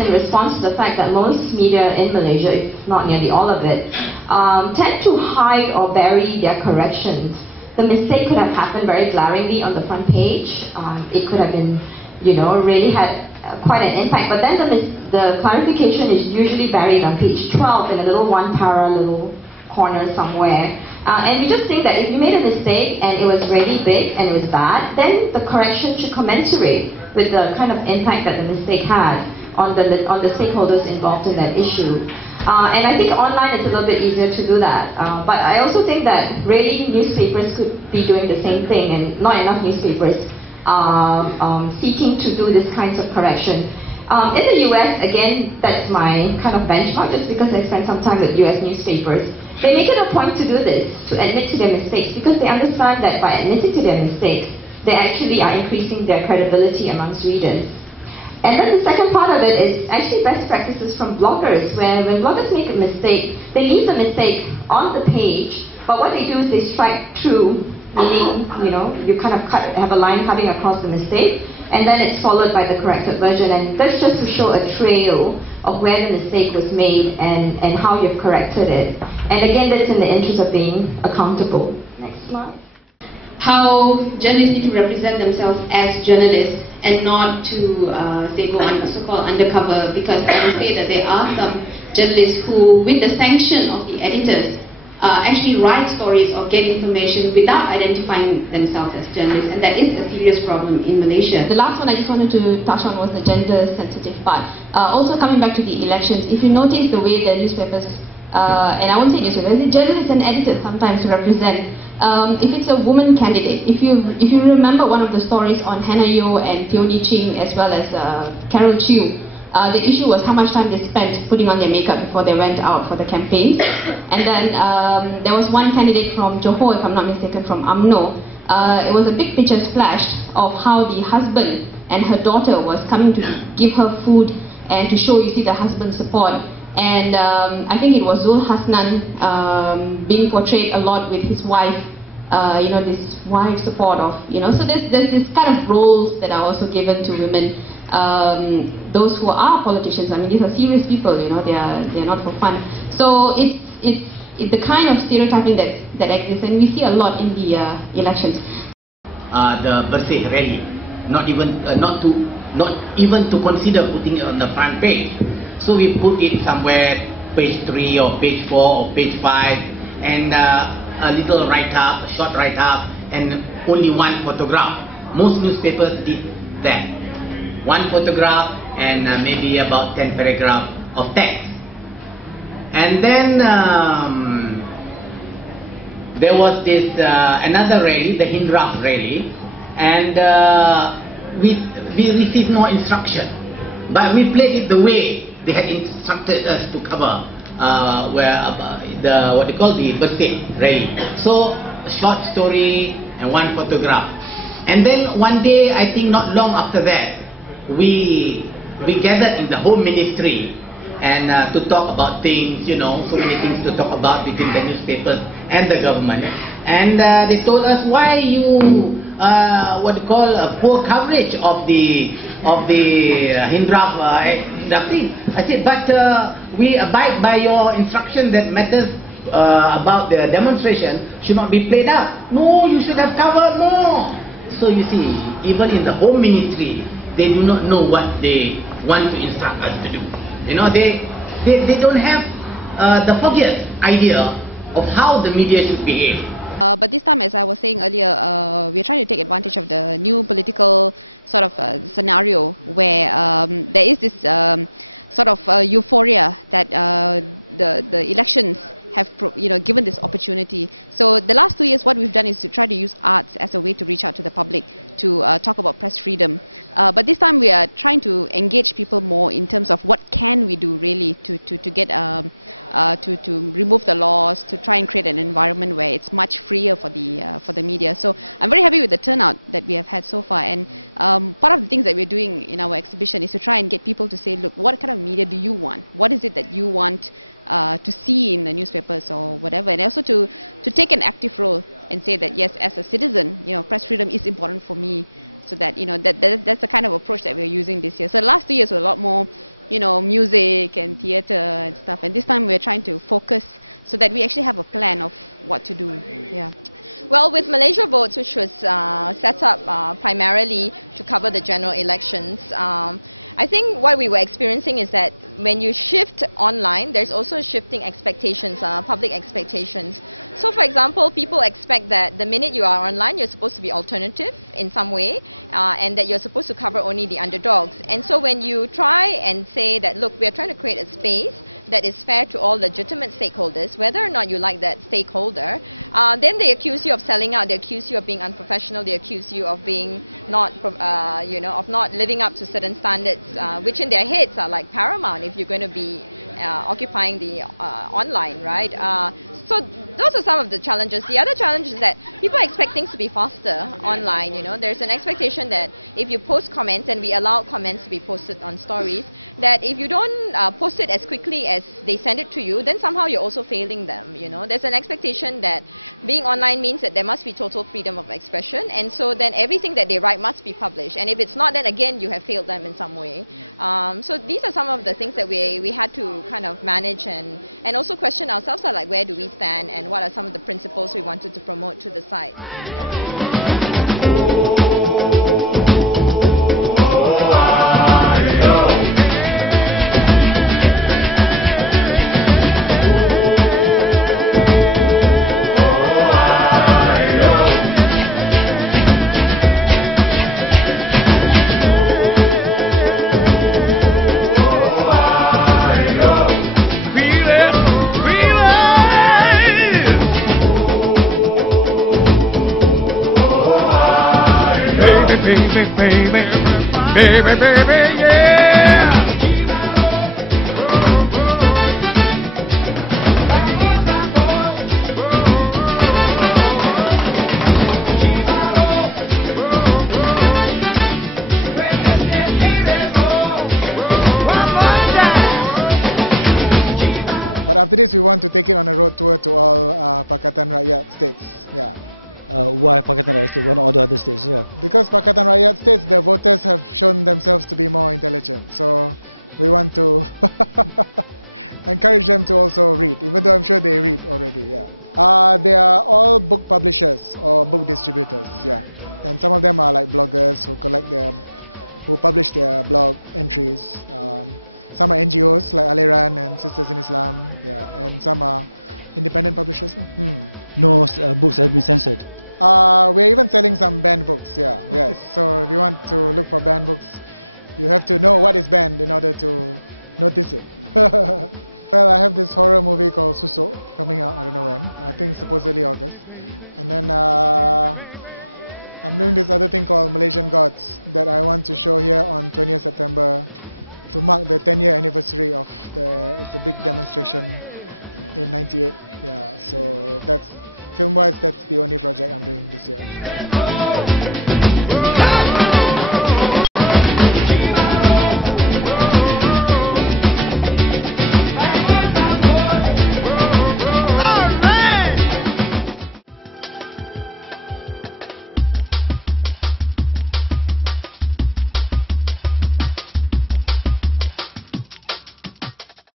is in response to the fact that most media in Malaysia, if not nearly all of it, tend to hide or bury their corrections. The mistake could have happened very glaringly on the front page. It could have been, really had quite an impact. But then the clarification is usually buried on page 12 in a little one-para little corner somewhere. And we just think that if you made a mistake and it was really big and it was bad, then the correction should commensurate with the kind of impact that the mistake had on the stakeholders involved in that issue. And I think online it's a little bit easier to do that. But I also think that really newspapers could be doing the same thing, and not enough newspapers seeking to do these kinds of correction. In the US, again, that's my kind of benchmark, just because I spent some time with US newspapers. They make it a point to do this, to admit to their mistakes, because they understand that by admitting to their mistakes, they actually are increasing their credibility amongst readers. And then the second part of it is actually best practices from bloggers, where when bloggers make a mistake, they leave the mistake on the page, but what they do is they strike through, meaning, you kind of have a line cutting across the mistake, and then it's followed by the corrected version, and that's just to show a trail of where the mistake was made and how you've corrected it. And again, that's in the interest of being accountable. Next slide. How journalists need to represent themselves as journalists and not to say go on so-called undercover, because I would say that there are some journalists who, with the sanction of the editors, actually write stories or get information without identifying themselves as journalists, and that is a serious problem in Malaysia. The last one I just wanted to touch on was the gender-sensitive part. Also coming back to the elections, if you notice the way the newspapers, and I won't say newspapers, the journalists and editors sometimes represent, if it's a woman candidate, if you remember one of the stories on Hannah Yeoh and Teoni Ching as well as Carol Chew, the issue was how much time they spent putting on their makeup before they went out for the campaign. And then there was one candidate from Johor, if I'm not mistaken, from UMNO. It was a big picture splash of how the husband and her daughter was coming to give her food and to show, you see, the husband's support. And I think it was Zul Hasnan being portrayed a lot with his wife, this wife support of, so there's this kind of roles that are also given to women. Those who are politicians, I mean, these are serious people, they're not for fun. So it's the kind of stereotyping that exists, and we see a lot in the elections. The Bersih rally, not even to consider putting it on the front page. So we put it somewhere, page 3 or page 4 or page 5, and a little write-up, a short write-up, and only one photograph. Most newspapers did that. One photograph and maybe about 10 paragraphs of text. And then there was this another rally, the Hindraf rally, and we received no instruction, but we played it the way they had instructed us to cover what they call the Bersih rally. So a short story and one photograph. And then one day, I think not long after that, we gathered in the Home Ministry and to talk about things, so many things to talk about between the newspapers and the government. And they told us, why you poor coverage of the Hindraf thing. I said, but we abide by your instruction that matters about the demonstration should not be played up. No, you should have covered more. So you see, even in the Home Ministry, they do not know what they want to instruct us to do. They don't have the foggiest idea of how the media should behave. But this time, as I was saying earlier, we're trying to take advantage of the new political sort of scenario where there is this sort of euphoria that the elections have given this opportunity. So the last 2 years, what we've done is to try to use arts as a way to reach out to the public, to talk about press freedom. But this time we are trying to engage people more in terms of what can we do really to get to remove the laws, to try and create an environment where it's much freer for the media. So I'm very happy with the turnout that we have had so far, and part of the things that we're doing in our exhibition is to try and get people to say, look, what kind of media do you want? What is it that you want to see in the newspapers or whatever, and also to take an active role and say that yes, as a citizen, press freedom is important for me, So that, that's the kind of approach that we're using this year. So the last 2 years were a lot more, music and theatre and stuff. And this time we're trying to focus so that we actually have a plan of what to do. Yeah. Well, with Malaysia Votes, which was set up primarily to cover the general elections, I think what we were experiencing is that when you shift online, there's also shifting expectations, public expectations. So for example, people expect that the minute you are online, you're supposed to be alternative in some way, and that you're supposed to cover only the underdogs. And so when you try and say that, look, we're trying to create a space that is fair to all legitimate stakeholders, whether or not you like that stakeholder, then they accuse you of selling out, they accuse you of being unprofessional, they accuse you of being not, of not living up to certain standards, which in their heads are like paramount if you're going to be occupying the online, right? So those are some of the challenges. The other challenge is that people expect things to be faster online. There's an expectation that if you post comments, and we allow comments to be posted on stories, that if you don't post it as quickly as they send it to you, then somehow you're also failing them. There's an expectation that being online means that there must be total freedom of expression, and so then everything that they write must be published. And if it's not, then again you have failed them in some way. So these are some of the things that we had to kind of manage and also question ourselves, like where do we stand and what are some of the principles we wanted to promote to the site. Baby, baby, yeah. But after this, we want to take it on a road tour to all Pakatan Rakyat states. Yeah. Why Pakatan Rakyat States? Why not all the other states as well? Because Pakatan Rakyat states, the voters have shown themselves to be more intelligent. So we want to encourage them to also read, even though I'm sure they read already. Yeah. They are all book publishers or book distributors. Yeah. And some of them are like bloggers who publish their blog entries. Some are NGOs like Aliran and Sisters in Islam. Yeah. And some are independent publishers. No books have been censored. We're even selling some banned books, yeah, yes. So if you want to look for banned books, you have to know what is banned in order to notice it. Well, I have this horror movie called Suso coming out, I don't know when, I think supposedly August. And then I'm doing this other thing called Malaysian Gods that I want to show here on 20th September to mark the 10-year anniversary of it's a big demonstration in '98. Yeah, so that's film-wise, that's the only project I'm doing this year.